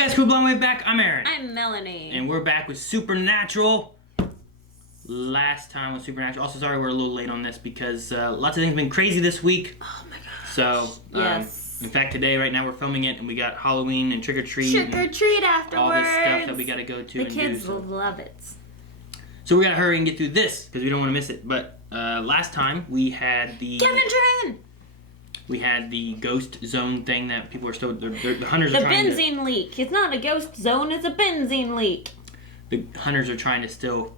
guys, cool blowing way back. I'm Aaron. I'm Melanie. And we're back with Supernatural. Last time was Supernatural. Also, sorry we're a little late on this because lots of things have been crazy this week. Oh my gosh. So, yes. In fact, today, right now, we're filming it and we got Halloween and trick or treat. Trick or treat afterwards. All this stuff that we got to go to. The kids will love it. So we got to hurry and get through this because we don't want to miss it. But last time we had the ghost zone thing that people are still the hunters are trying to. The benzene leak. It's not a ghost zone. It's a benzene leak. The hunters are trying to still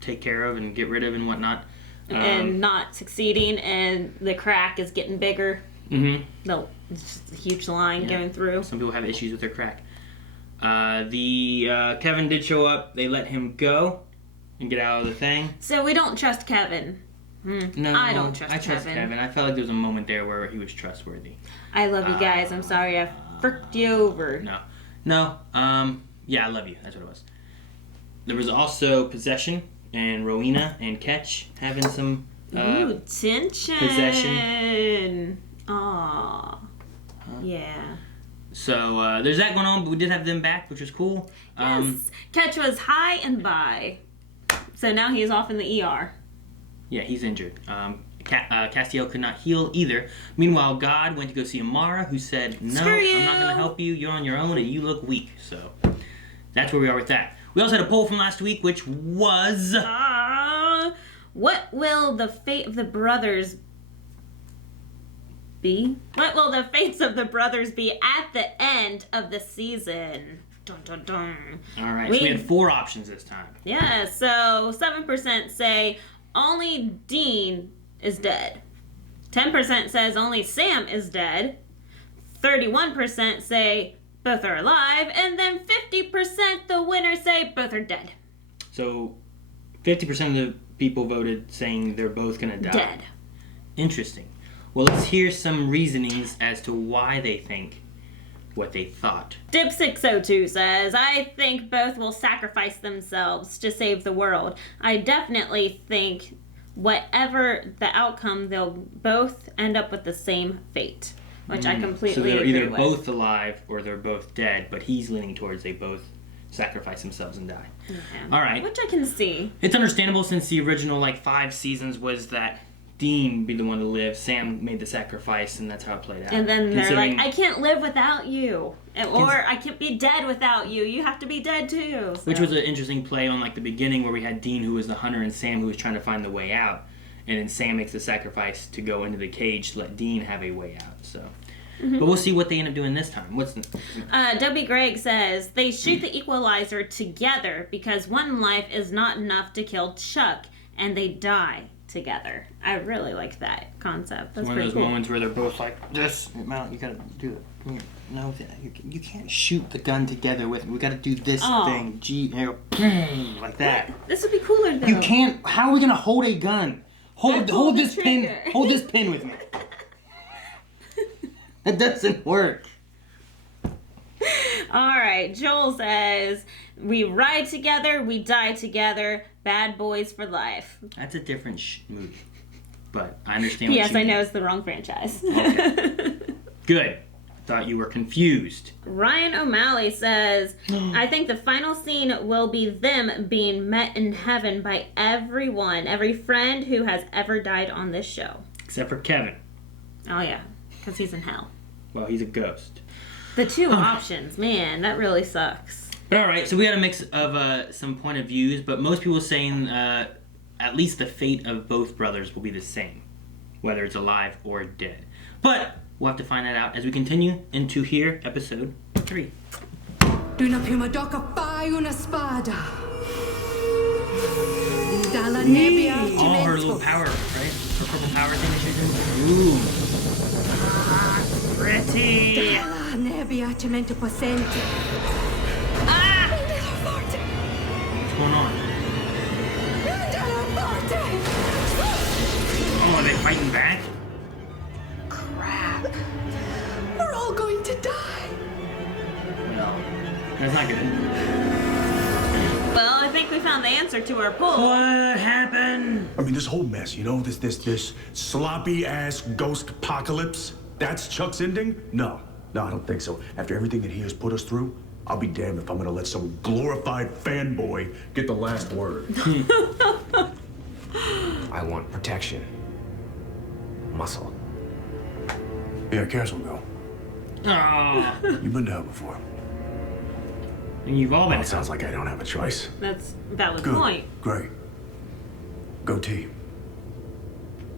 take care of and get rid of and whatnot. And not succeeding, and the crack is getting bigger. Mm-hmm. No, it's just a huge line going through. Some people have issues with their crack. Kevin did show up. They let him go and get out of the thing. So we don't trust Kevin. No, I don't trust Kevin. I trust Kevin. I felt like there was a moment there where he was trustworthy. I love you guys. I'm sorry I fricked you over. No. Yeah, I love you. That's what it was. There was also possession, and Rowena and Ketch having some tension. Possession. Aww. Yeah. So there's that going on, but we did have them back, which was cool. Yes. Ketch was high and by. So now he is off in the ER. Yeah, he's injured. Castiel could not heal either. Meanwhile, God went to go see Amara, who said, "No, I'm not going to help you. You're on your own, and you look weak." So that's where we are with that. We also had a poll from last week, which was... what will the fate of the brothers be? What will the fates of the brothers be at the end of the season? Dun, dun, dun. All right, so we had 4 options this time. Yeah, so 7% say only Dean is dead. 10% says only Sam is dead. 31% say both are alive. And then 50% the winners say both are dead. So 50% of the people voted saying they're both going to die. Dead. Interesting. Well, let's hear some reasonings as to why they think what they thought. Dip602 says, I think both will sacrifice themselves to save the world. I definitely think whatever the outcome, they'll both end up with the same fate, which I completely agree with. So they're either both alive or they're both dead, but he's leaning towards they both sacrifice themselves and die. Yeah. All right. Which I can see. It's understandable since the original 5 seasons was that Dean be the one to live. Sam made the sacrifice, and that's how it played out. And then they're like, I can't live without you. Or I can't be dead without you. You have to be dead too. So. Which was an interesting play on the beginning where we had Dean who was the hunter and Sam who was trying to find the way out. And then Sam makes the sacrifice to go into the cage to let Dean have a way out. So, But we'll see what they end up doing this time. W. Gregg says, they shoot the equalizer together because one life is not enough to kill Chuck, and they die together. I really like that concept. That's one of those cool. moments where they're both like this. Mount, you gotta do it. No, you can't shoot the gun together with me. We gotta do this thing. Like that. What? This would be cooler though. You can't. How are we gonna hold a gun? Hold this pin. Hold this pin with me. That doesn't work. All right. Joel says, we ride together, we die together. Bad boys for life. That's a different movie. But I understand what Yes, you mean. I know it's the wrong franchise. Okay. Good. Thought you were confused. Ryan O'Malley says, I think the final scene will be them being met in heaven by everyone, every friend who has ever died on this show. Except for Kevin. Oh, yeah, because he's in hell. Well, he's a ghost. The 2 options, man, that really sucks. But all right, so we got a mix of some point of views, but most people are saying at least the fate of both brothers will be the same, whether it's alive or dead. But we'll have to find that out as we continue into here, episode 3. Una prima doca fai una spada. Dalla Oh, nebbia her little power, right? Her purple power thing that she's doing. Ooh. Pretty. Dalla nebbia cemento possente. What's going on? Oh, are they fighting back? Crap. We're all going to die. No. That's not good. Well, I think we found the answer to our poll. What happened? I mean, this whole mess, you know, this sloppy-ass ghost apocalypse, that's Chuck's ending? No, I don't think so. After everything that he has put us through, I'll be damned if I'm gonna let some glorified fanboy get the last word. I want protection. Muscle. Yeah, Cass will go. Oh, You've been down before. and you've all been. Well, it sounds like I don't have a choice. That's a valid Good. point. Great. Go team.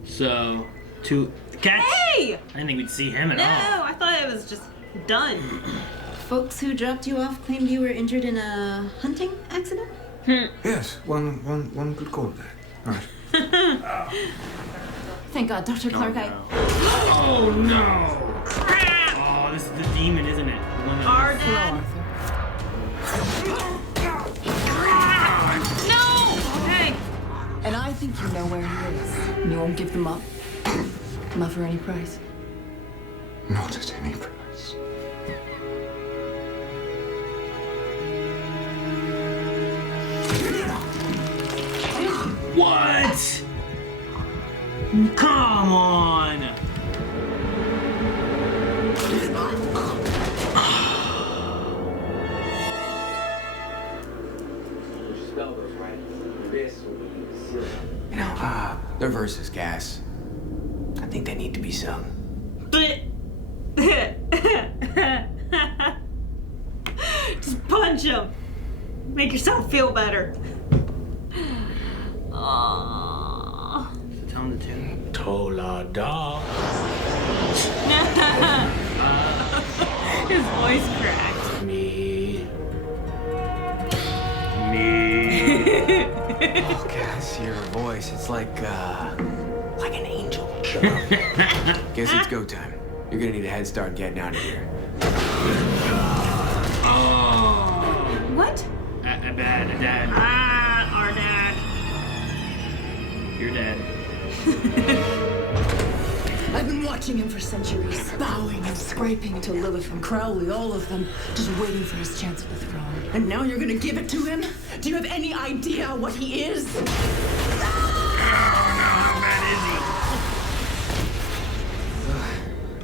So, to Cats. Hey! I didn't think we'd see him at No, all. I thought it was just done. Folks who dropped you off claimed you were injured in a hunting accident? Yes, one could call it that. All right. Thank God, Dr. Clark, no. Oh no! Oh, this is the demon, isn't it? The one that- Our dad. No! Okay. And I think you know where he is. And you won't give them up? Not for any price. Not at any price. What? Come on! You know, their verses, Cass. I think they need to be sung. Just punch him. Make yourself feel better. Aww. So tell him the tune. Tola da. His voice cracked. Me. Oh, Cass, your voice, it's like an angel. Guess it's go time. You're gonna need a head start getting out of here. Oh. What? Dad. Ah, our dad. You're dead. I've been watching him for centuries, bowing and scraping to Lilith and Crowley, all of them, just waiting for his chance at the throne. And now you're gonna give it to him? Do you have any idea what he is? How bad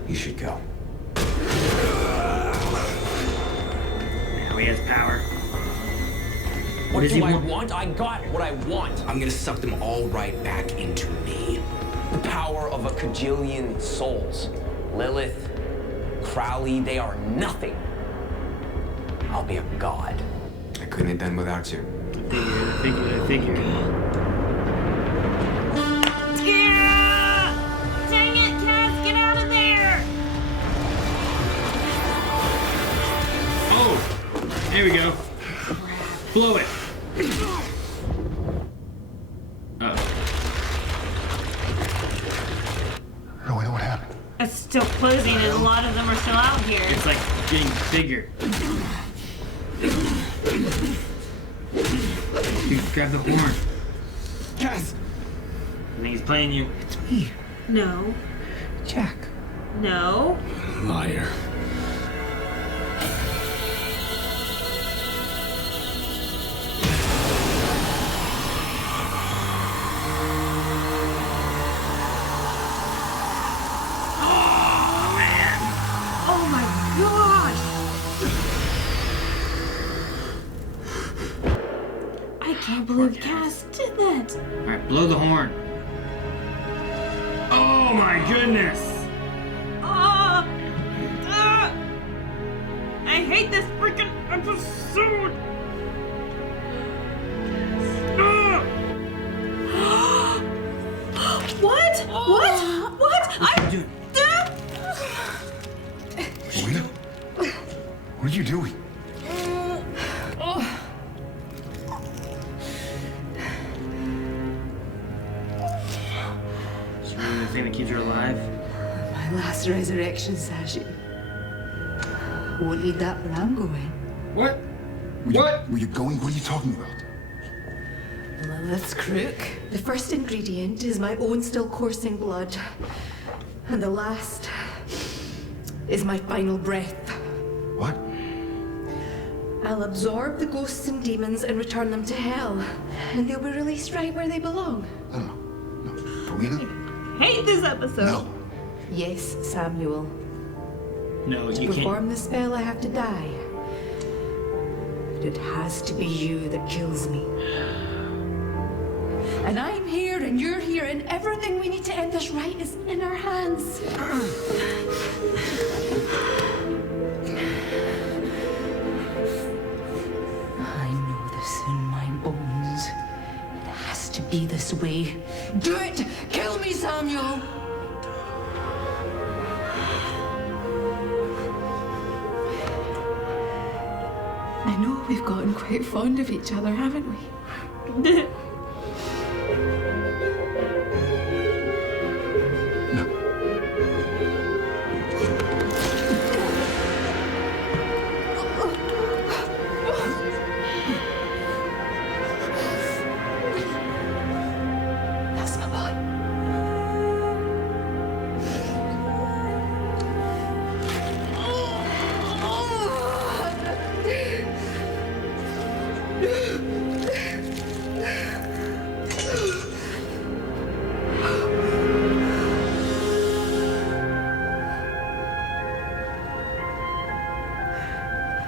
You should go. is he? Now he has power. What does he do I want? want? I got what I want. I'm gonna suck them all right back into me. The power of a cajillion souls. Lilith, Crowley, they are nothing. I'll be a god. I couldn't have done without you. I figured. Yeah! Dang it, Cass, get out of there! Oh! There we go. Blow it. No, wait, what happened? It's still closing and a lot of them are still out here. It's like getting bigger. Dude, grab the horn. Cass! I think he's playing you. No. Jack. No. Liar. Oh my gosh! I can't believe Cass did that. Alright, blow the horn. Oh my goodness! Ah! Ah! I hate this freaking episode. Ah! What? What? What? Dude, Wait. What are you doing? is really the thing that keeps her alive? My last resurrection, Sashi. Won't need that when I'm going. What? Where you going? What are you talking about? Lilith's crook. The first ingredient is my own still coursing blood. And the last is my final breath. What? I'll absorb the ghosts and demons and return them to hell. And they'll be released right where they belong. No. Rowena? Hate this episode. No. Yes, Samuel. No, To you can't. perform the spell, I have to die. It has to be you that kills me. And I'm here, and you're here, and everything we need to end this right is in our hands. I know this in my bones. It has to be this way. Do it! Kill me, Samuel! I know we've gotten quite fond of each other, haven't we? That's my boy.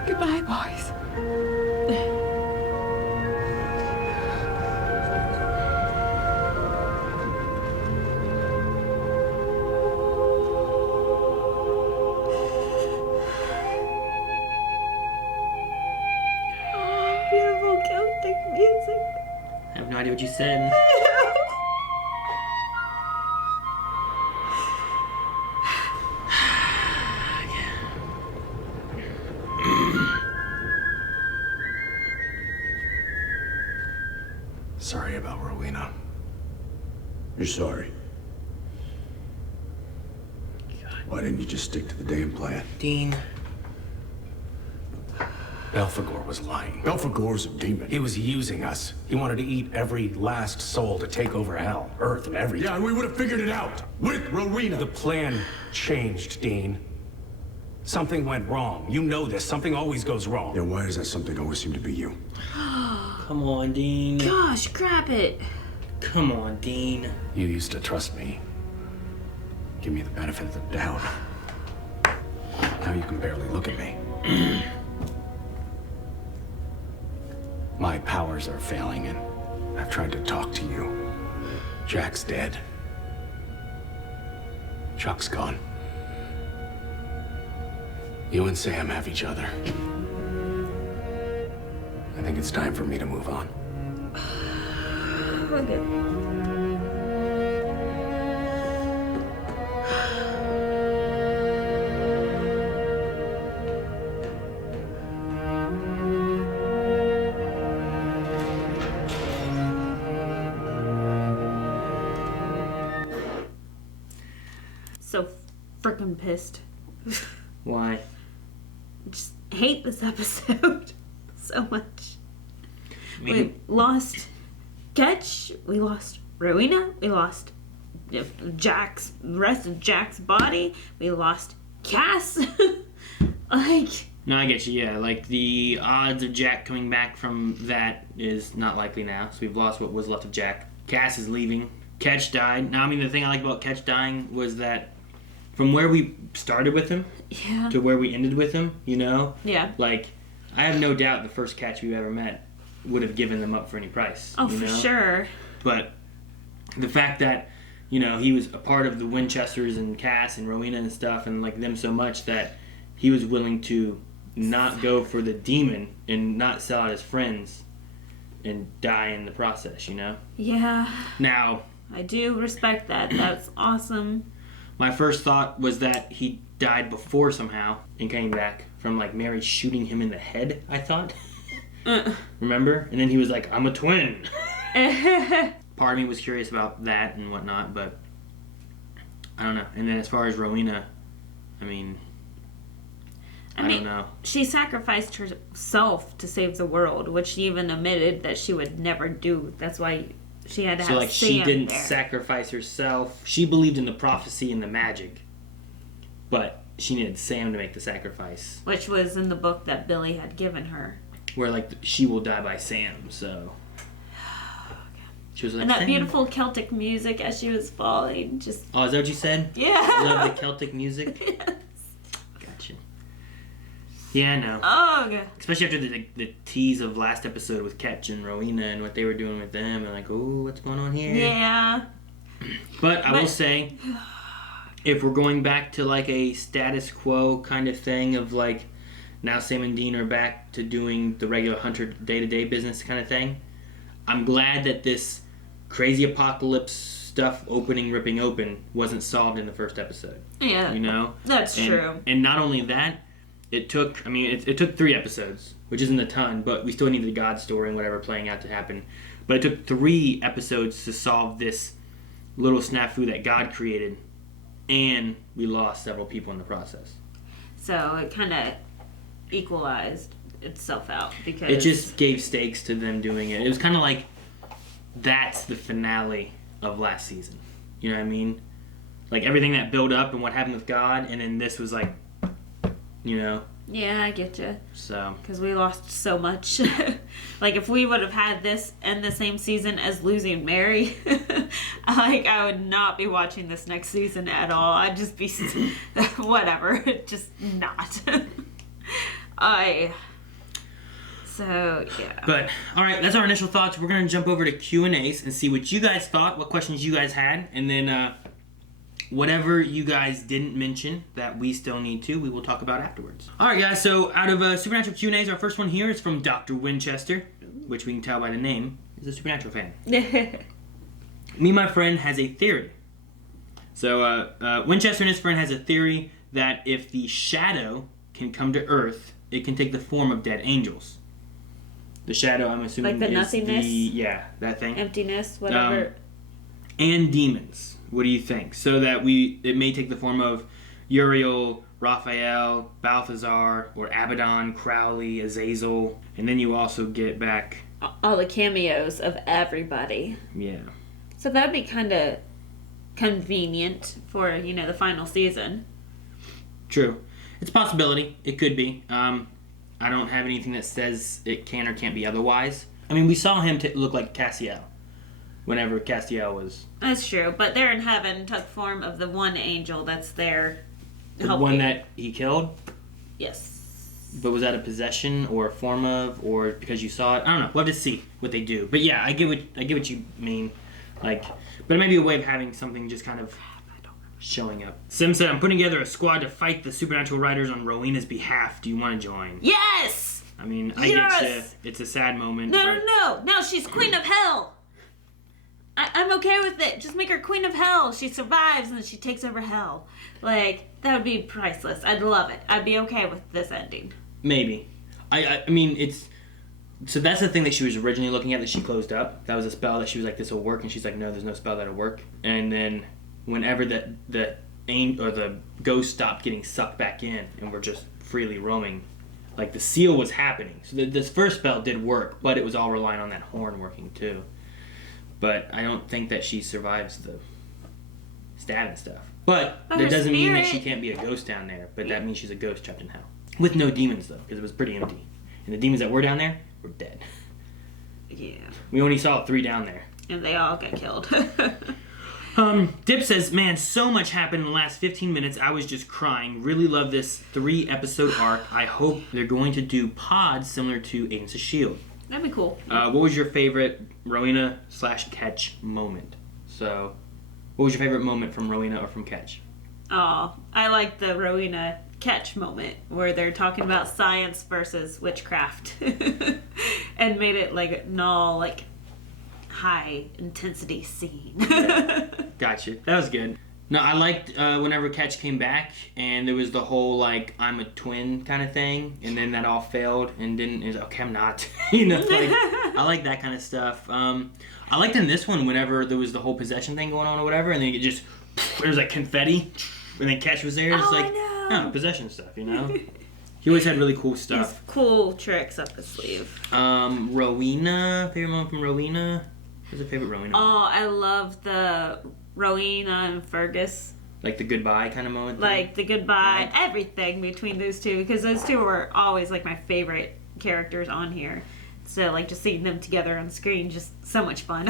Goodbye, boys. Oh, beautiful Celtic music. I have no idea what you said. Sorry about Rowena. You're sorry. Why didn't you just stick to the damn plan? Dean. Belphegor was lying. Belphegor's a demon. He was using us. He wanted to eat every last soul to take over hell, Earth, and everything. Yeah, and we would have figured it out with Rowena. The plan changed, Dean. Something went wrong. You know this. Something always goes wrong. Yeah, why does that something always seem to be you? Come on, Dean. Gosh, crap it. Come on, Dean. You used to trust me. Give me the benefit of the doubt. Now you can barely look at me. My powers are failing, and I've tried to talk to you. Jack's dead. Chuck's gone. You and Sam have each other. I think it's time for me to move on. Okay. So freaking pissed. Why? Just hate this episode so much. I mean, We lost Ketch, we lost Rowena, we lost Jack's, the rest of Jack's body, we lost Cass. Like, no, I get you, yeah. Like, the odds of Jack coming back from that is not likely now. So we've lost what was left of Jack. Cass is leaving. Ketch died. Now, I mean, the thing I like about Ketch dying was that from where we started with him yeah. to where we ended with him, you know? Yeah. Like, I have no doubt the first Ketch we ever met would have given them up for any price. Oh, you for know? sure. But the fact that, you know, he was a part of the Winchesters and Cass and Rowena and stuff and, like, them so much that he was willing to not go for the demon and not sell out his friends and die in the process, you know? Yeah. Now, I do respect that. That's awesome. my first thought was that he died before somehow and came back from, like, Mary shooting him in the head, I thought. Remember? And then he was like, I'm a twin. Part of me was curious about that and whatnot, but I don't know. And then as far as Rowena, I mean, I don't know. She sacrificed herself to save the world, which she even admitted that she would never do. That's why she had to So, have like, Sam she didn't there. sacrifice herself. She believed in the prophecy and the magic, but she needed Sam to make the sacrifice. Which was in the book that Billy had given her. Where, like, she will die by Sam, so. She was like, And that Sam. beautiful Celtic music as she was falling, just... Oh, is that what you said? Yeah. Love the Celtic music? Yes. Gotcha. Yeah, I know. Oh, God. Especially after the tease of last episode with Ketch and Rowena and what they were doing with them. And like, oh, what's going on here? Yeah. But I will say, if we're going back to like a status quo kind of thing of like, now Sam and Dean are back to doing the regular Hunter day-to-day business kind of thing, I'm glad that this crazy apocalypse stuff ripping open wasn't solved in the first episode. Yeah. You know? That's true. And not only that, it took 3 episodes, which isn't a ton, but we still needed the God story and whatever playing out to happen. But it took 3 episodes to solve this little snafu that God created, and we lost several people in the process. So it kind of equalized itself out because it just gave stakes to them doing it. It was kind of like that's the finale of last season. You know what I mean? Like everything that built up and what happened with God, and then this was like, you know. Yeah, I get you. So because we lost so much. Like if we would have had this end the same season as losing Mary, like I would not be watching this next season at all. I'd just be whatever, just not. So yeah. But all right, that's our initial thoughts. We're gonna jump over to Q&As and see what you guys thought, what questions you guys had, and then whatever you guys didn't mention that we still need to, we will talk about afterwards. All right, guys. So out of Supernatural Q&As, our first one here is from Dr. Winchester, which we can tell by the name is a Supernatural fan. Me, my friend, has a theory. So Winchester and his friend has a theory that if the shadow can come to Earth, it can take the form of dead angels. The shadow, I'm assuming, like the is nothingness, that thing, emptiness, whatever, and demons. What do you think? So that it may take the form of Uriel, Raphael, Balthazar, or Abaddon, Crowley, Azazel, and then you also get back all the cameos of everybody. Yeah. So that'd be kind of convenient for the final season. True. It's a possibility. It could be. I don't have anything that says it can or can't be otherwise. I mean, we saw him look like Castiel whenever Castiel was... That's true, but they're in heaven took form of the one angel that's there the one that he killed? Yes. But was that a possession or a form of, or because you saw it? I don't know. We'll have to see what they do. But yeah, I get what you mean. Like, but it may be a way of having something just kind of showing up. Sim said, I'm putting together a squad to fight the supernatural writers on Rowena's behalf. Do you want to join? Yes! I mean, I get it's a sad moment. No, she's Queen of Hell. I'm okay with it. Just make her Queen of Hell. She survives and then she takes over Hell. Like, that would be priceless. I'd love it. I'd be okay with this ending. Maybe. I mean, it's... So that's the thing that she was originally looking at that she closed up. That was a spell that she was like, this will work. And she's like, no, there's no spell that'll work. And then whenever the ghost stopped getting sucked back in and we're just freely roaming, like the seal was happening. So this first spell did work, but it was all relying on that horn working too. But I don't think that she survives the stabbing stuff. But that doesn't mean that she can't be a ghost down there. But that means she's a ghost trapped in hell. With no demons though, because it was pretty empty. And the demons that were down there were dead. Yeah. We only saw 3 down there. And they all got killed. Dip says, man, so much happened in the last 15 minutes. I was just crying. Really love this 3-episode arc. I hope they're going to do pods similar to Agents of S.H.I.E.L.D. That'd be cool. What was your favorite Rowena/Ketch moment? So, what was your favorite moment from Rowena or from Ketch? Oh, I like the Rowena Ketch moment where they're talking about science versus witchcraft. And made it like an all like high intensity scene. Yeah. Gotcha. That was good. No, I liked whenever Ketch came back and there was the whole like I'm a twin kind of thing, and then that all failed and didn't. It was okay, I'm not. Like I like that kind of stuff. I liked in this one whenever there was the whole possession thing going on or whatever, and then it just there was like confetti, and then Ketch was there. It's like possession stuff, you know. He always had really cool stuff. He's cool tricks up his sleeve. Rowena, favorite moment from Rowena. Who's your favorite Rowena? Oh, I love the Rowena and Fergus. Like the goodbye kind of moment? Like the goodbye, everything between those two. Because those two were always like my favorite characters on here. So like just seeing them together on screen, just so much fun.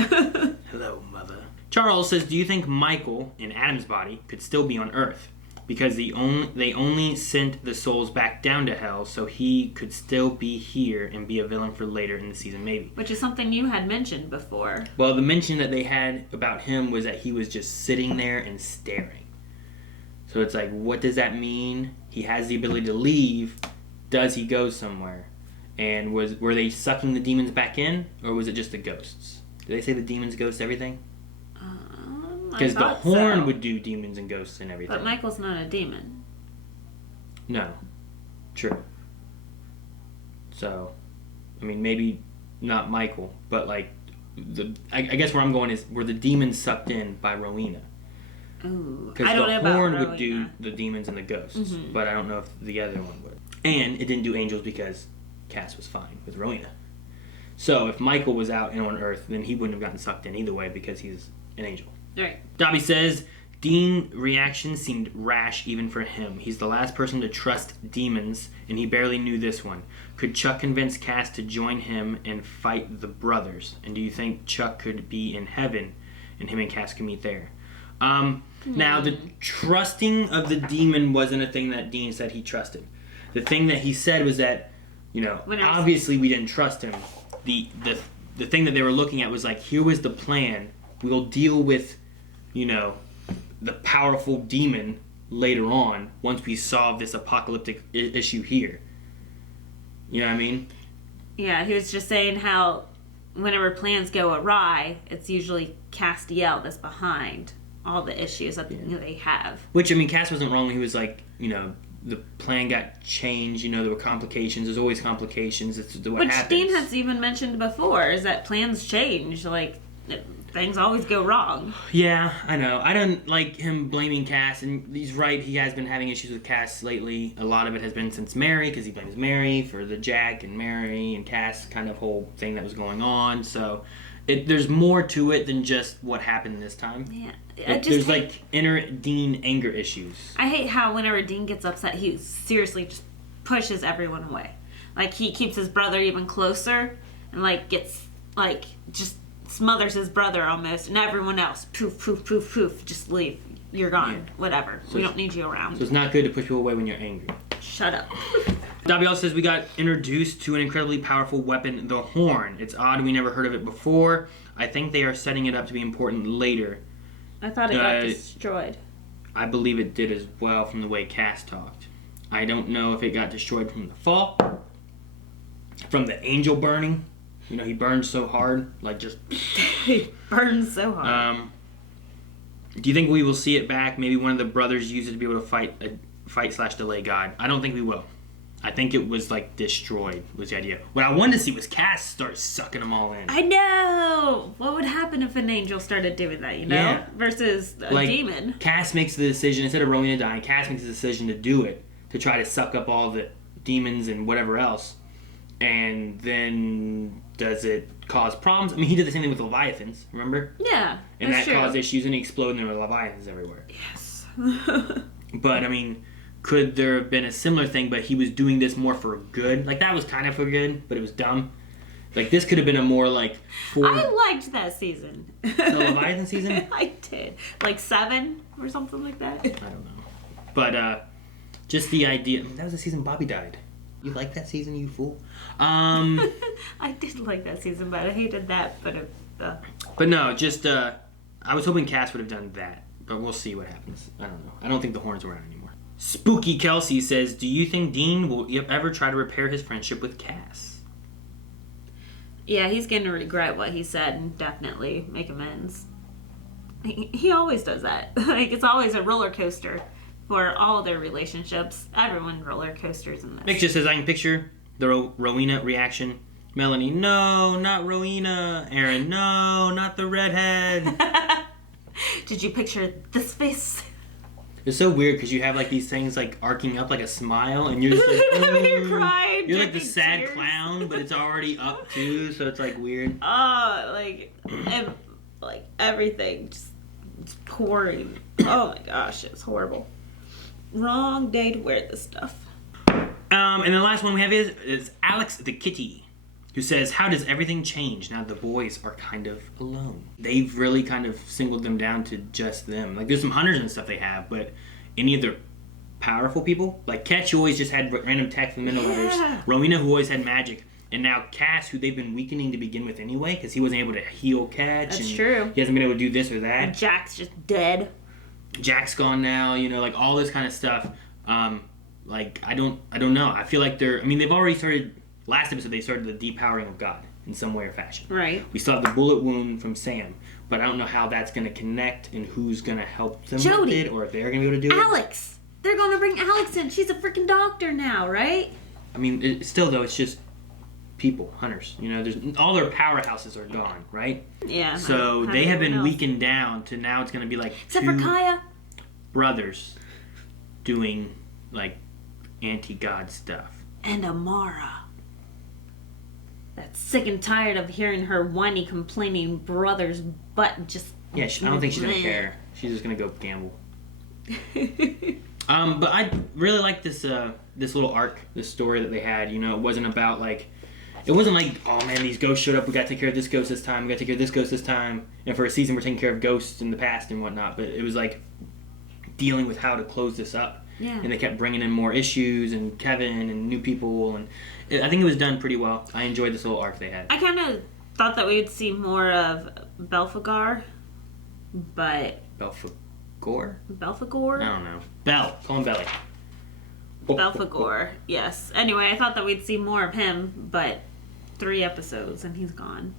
Hello, mother. Charles says, do you think Michael in Adam's body could still be on Earth? because they only sent the souls back down to hell so he could still be here and be a villain for later in the season, maybe. Which is something you had mentioned before. Well, the mention that they had about him was that he was just sitting there and staring. So it's like, what does that mean? He has the ability to leave. Does he go somewhere? And were they sucking the demons back in, or was it just the ghosts? Did they say the demons, ghosts, everything? Because the horn would do demons and ghosts and everything. But Michael's not a demon. No. True. So, I mean, maybe not Michael, but like, I guess where I'm going is, were the demons sucked in by Rowena? Ooh, Because the horn would do the demons and the ghosts, but I don't know if the other one would. And it didn't do angels because Cass was fine with Rowena. So if Michael was out and on Earth, then he wouldn't have gotten sucked in either way because he's an angel. Right. Dobby says, Dean's reaction seemed rash even for him. He's the last person to trust demons, and he barely knew this one. Could Chuck convince Cass to join him and fight the brothers? And do you think Chuck could be in heaven and him and Cass could meet there? Now, the trusting of the demon wasn't a thing that Dean said he trusted. The thing that he said was that, obviously we didn't trust him. The thing that they were looking at was like, here was the plan. We'll deal with, the powerful demon later on once we solve this apocalyptic issue here. You know what I mean? Yeah, he was just saying how whenever plans go awry, it's usually Castiel that's behind all the issues that they have. Which, I mean, Cass wasn't wrong when he was like, the plan got changed, there were complications. There's always complications. It's what Which happens. Dean has even mentioned before, is that plans change. Like, things always go wrong. Yeah, I know. I don't like him blaming Cass, and he's right. He has been having issues with Cass lately. A lot of it has been since Mary, because he blames Mary for the Jack and Mary and Cass kind of whole thing that was going on. So there's more to it than just what happened this time. Yeah. There's like inner Dean anger issues. I hate how whenever Dean gets upset, he seriously just pushes everyone away. Like, he keeps his brother even closer and like gets like just smothers his brother almost, and everyone else poof poof poof poof, just leave, you're gone, whatever, so we don't need you around. So it's not good to push people away when you're angry. Shut up. Dobby also says we got introduced to an incredibly powerful weapon, the horn. It's odd we never heard of it before. I think they are setting it up to be important later. I thought it got destroyed. I believe it did as well from the way Cass talked. I don't know if it got destroyed from the fall, from the angel burning. He burned so hard, like just... He burns so hard. Do you think we will see it back? Maybe one of the brothers used it to be able to fight/delay God. I don't think we will. I think it was like destroyed was the idea. What I wanted to see was Cass start sucking them all in. I know! What would happen if an angel started doing that, Yeah. Versus a demon. Cass makes the decision, instead of Rowena dying, Cass makes the decision to do it, to try to suck up all the demons and whatever else. And then does it cause problems? I mean, he did the same thing with Leviathans, remember? Yeah, and that's that true. caused issues, and he exploded, and there were Leviathans everywhere. Yes. But, I mean, could there have been a similar thing, but he was doing this more for good? Like, that was kind of for good, but it was dumb. Like, this could have been a more, like... I liked that season. The Leviathan season? I did. Like 7 or something like that? I don't know. But, just the idea... That was the season Bobby died. You like that season, you fool? I did like that season, but I hated that. But no, just I was hoping Cass would have done that, but we'll see what happens. I don't know. I don't think the horns are around anymore. Spooky Kelsey says, "Do you think Dean will ever try to repair his friendship with Cass?" Yeah, he's going to regret what he said and definitely make amends. He always does that. Like, it's always a roller coaster. For all their relationships, everyone roller coasters in this. Nick just says, I can picture the Rowena reaction. Melanie, no, not Rowena. Aaron, no, not the redhead. Did you picture this face? It's so weird because you have like these things like arcing up like a smile, and you're just like, you're crying. You're like the sad clown, but it's already up too, so it's like weird. Like everything just it's pouring. Oh my gosh, it's horrible. Wrong day to wear this stuff. And the last one we have is Alex the Kitty, who says, how does everything change now the boys are kind of alone? They've really kind of singled them down to just them. Like, there's some hunters and stuff they have, but any of their powerful people. Like Ketch, who always just had random tech from the letters. Rowena, who always had magic. And now Cass, who they've been weakening to begin with anyway, because he wasn't able to heal Ketch. That's and true. He hasn't been able to do this or that. And Jack's just dead. Jack's gone now, you know, like all this kind of stuff. Like I don't know. I feel like they've already started. Last episode they started the depowering of God in some way or fashion. Right. We saw the bullet wound from Sam, but I don't know how that's going to connect and who's going to help them with it, or if they're going to be able to do it. Alex. They're going to bring Alex in. She's a freaking doctor now, right? I mean, still though, it's just people, hunters. You know, there's all their powerhouses are gone, right? Yeah. So they have been weakened down to now it's going to be like except for Kaya. Brothers doing like anti-God stuff. And Amara. That's sick and tired of hearing her whiny, complaining brother's butt just. Yeah, I don't think she's gonna care. She's just gonna go gamble. But I really like this little arc, this story that they had. You know, it wasn't about like, it wasn't like, oh man, these ghosts showed up. We got to take care of this ghost this time. We got to take care of this ghost this time. And for a season, we're taking care of ghosts in the past and whatnot. But it was like dealing with how to close this up. Yeah. And they kept bringing in more issues and Kevin and new people, and I think it was done pretty well. I enjoyed this little arc they had. I kind of thought that we would see more of Belphegor, but Belphegor? Belphegor? I don't know. Bell. Call him Belly. Belphegor, yes. Anyway, I thought that we'd see more of him, but 3 episodes and he's gone,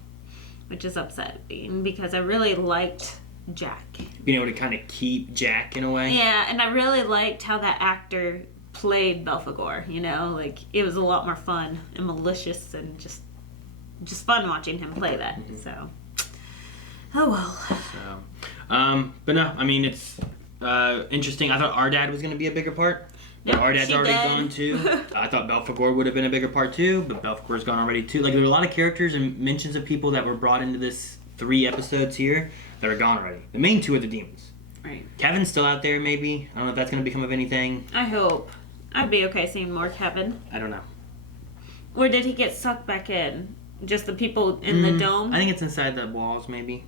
which is upsetting because I really liked Jack. Being able to kind of keep Jack in a way. Yeah, and I really liked how that actor played Belphegor, you know? Like, it was a lot more fun and malicious and just fun watching him play that, so. Oh, well. So, but no, I mean, it's interesting. I thought our dad was going to be a bigger part. But our dad's already gone too. I thought Belphegor would have been a bigger part too, but Belphegor's gone already too. Like, there are a lot of characters and mentions of people that were brought into this 3 episodes here that are gone already. The main 2 are the demons. Right. Kevin's still out there, maybe. I don't know if that's going to become of anything. I hope. I'd be okay seeing more Kevin. I don't know. Or did he get sucked back in? Just the people in the dome? I think it's inside the walls, maybe.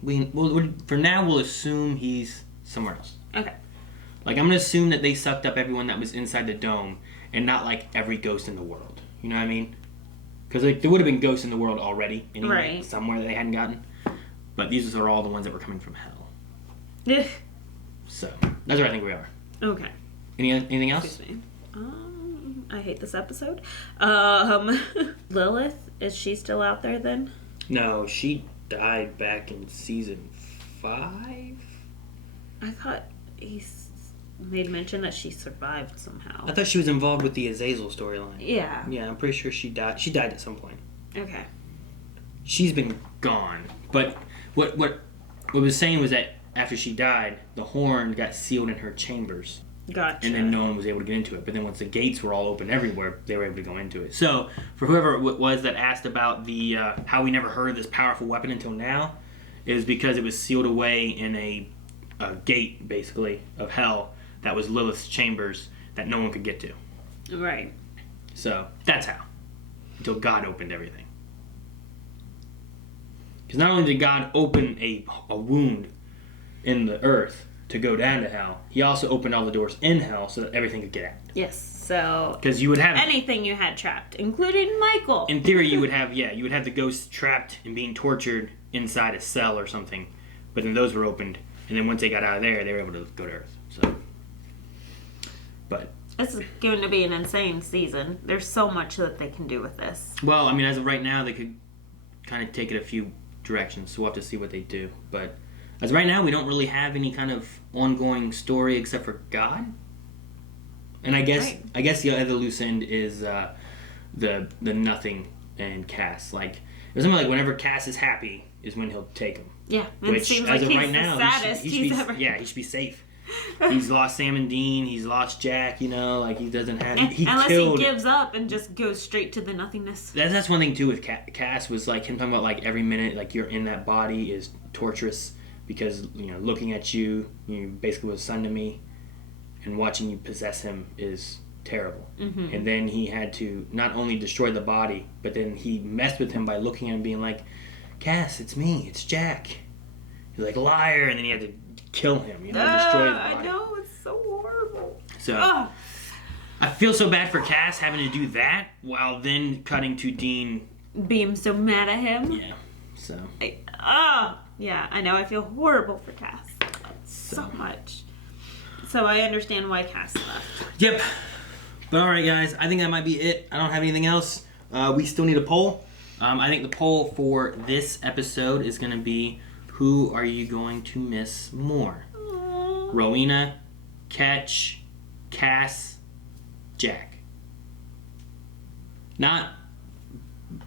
For now, we'll assume he's somewhere else. Okay. Like, I'm going to assume that they sucked up everyone that was inside the dome and not, like, every ghost in the world. You know what I mean? Because, like, there would have been ghosts in the world already. Anyway, right. Somewhere that they hadn't gotten. But these are all the ones that were coming from hell. Ugh. So, that's where I think we are. Okay. Anything else? Excuse me. I hate this episode. Lilith, is she still out there then? No, she died back in season 5? I thought he made mention that she survived somehow. I thought she was involved with the Azazel storyline. Yeah. Yeah, I'm pretty sure she died. She died at some point. Okay. She's been gone. But what was saying was that after she died, the horn got sealed in her chambers. Gotcha. And then no one was able to get into it. But then once the gates were all open everywhere, they were able to go into it. So, for whoever it was that asked about the how we never heard of this powerful weapon until now, is because it was sealed away in a gate, basically, of hell that was Lilith's chambers that no one could get to. Right. So, that's how. Until God opened everything. Because not only did God open a wound in the earth to go down to hell, he also opened all the doors in hell so that everything could get out. Yes, so... Because you would have... anything you had trapped, including Michael. In theory, you would have the ghosts trapped and being tortured inside a cell or something. But then those were opened, and then once they got out of there, they were able to go to Earth. So... But... This is going to be an insane season. There's so much that they can do with this. Well, I mean, as of right now, they could kind of take it a few directions, so we'll have to see what they do. But as of right now, we don't really have any kind of ongoing story except for God. And I guess the other loose end is the Nothing and Cass. Like, it was something like whenever Cass is happy is when he'll take him. Yeah, which it seems as like of he's right the now, saddest he's ever. Yeah, he should be safe. He's lost Sam and Dean. He's lost Jack. You know, like he doesn't have. Unless killed, he gives up and just goes straight to the nothingness. That's one thing too with Cass was like him talking about like every minute like you're in that body is torturous because looking at you basically was a son to me, and watching you possess him is terrible. Mm-hmm. And then he had to not only destroy the body, but then he messed with him by looking at him being like, Cass, it's me, it's Jack. He's like, liar, and then he had to kill him, destroy his body. I know, it's so horrible. So, I feel so bad for Cass having to do that while then cutting to Dean. Being so mad at him. Yeah. So. Yeah, I know. I feel horrible for Cass. So much. So I understand why Cass left. Yep. But all right, guys. I think that might be it. I don't have anything else. We still need a poll. I think the poll for this episode is going to be, who are you going to miss more? Aww. Rowena, Ketch, Cass, Jack. Not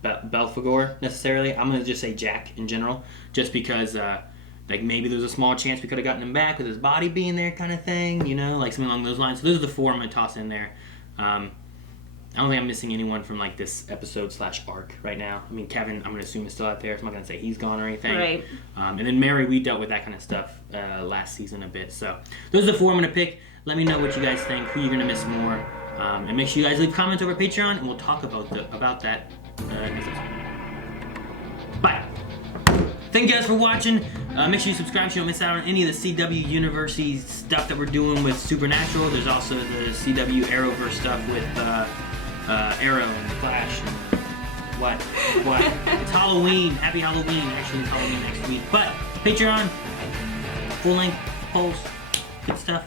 Belphegor necessarily. I'm going to just say Jack in general, just because like maybe there's a small chance we could have gotten him back with his body being there kind of thing, you know, like something along those lines. So those are the 4 I'm going to toss in there. I don't think I'm missing anyone from like this episode / arc right now. I mean, Kevin, I'm going to assume is still out there, so I'm not going to say he's gone or anything. Right. And then Mary, we dealt with that kind of stuff last season a bit. So those are the 4 I'm going to pick. Let me know what you guys think, who you're going to miss more. And make sure you guys leave comments over Patreon, and we'll talk about that next episode. Bye. Thank you guys for watching. Make sure you subscribe so you don't miss out on any of the CW University stuff that we're doing with Supernatural. There's also the CW Arrowverse stuff with Arrow and Flash and what? It's Halloween. Happy Halloween. Actually, it's Halloween next week. But Patreon, full length polls, good stuff.